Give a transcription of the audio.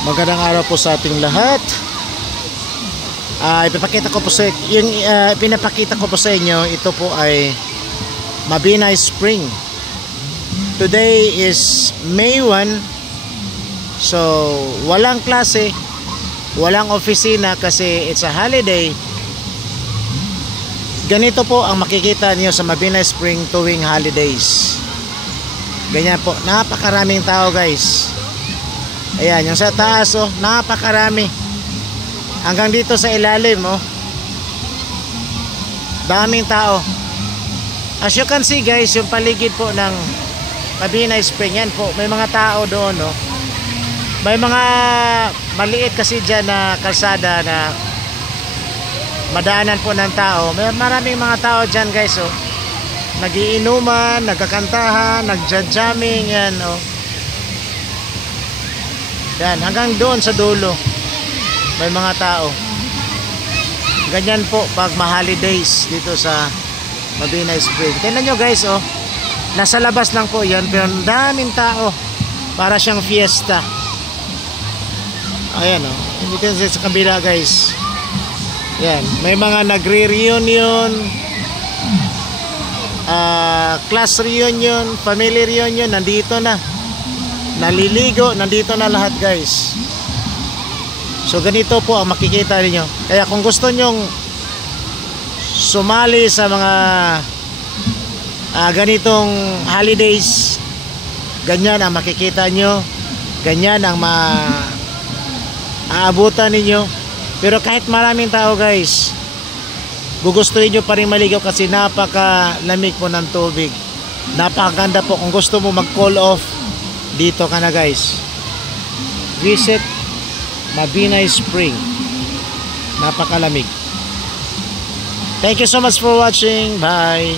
Magandang araw po sa ating lahat. Ipapakita ko po sa yung pinapakita ko po sa inyo, ito po ay Mabinay Spring. Today is May 1. So, walang klase, walang opisina kasi it's a holiday. Ganito po ang makikita niyo sa Mabinay Spring tuwing holidays. Ganyan po, napakaraming tao, guys. Ayan, yung sa taas, oh, napakarami. Hanggang dito sa ilalim, oh. Daming tao. As you can see, guys, yung paligid po ng Mabinay Spring, yan po, may mga tao doon, oh. May mga maliit kasi dyan na kalsada na madaanan po ng tao. May maraming mga tao dyan, guys, oh. Nagiinuman, nagkakantahan, nagja-jamming, yan, oh. Yan, hanggang doon sa dulo may mga tao. Ganyan po pag holidays dito sa Mabinay Spring. Tingnan nyo, guys, oh. Nasa labas lang po yan, pero ang daming tao. Para siyang fiesta. Ayan, oh. Dito sa kabila, guys. Yan, may mga nagre-reunion, class reunion, family reunion, nandito na. Naliligo, nandito na lahat, guys. So ganito po ang makikita niyo. Kaya kung gusto nyong sumali sa mga ganitong holidays, ganyan ang makikita nyo, ganyan ang maaabutan ninyo. Pero kahit maraming tao, guys, gugustuhin nyo pa rin maligaw kasi napakalamig po ng tubig. Napakaganda po. Kung gusto mo mag-cool off, dito ka na, guys. Visit Mabinay Spring. Napakalamig. Thank you so much for watching. Bye.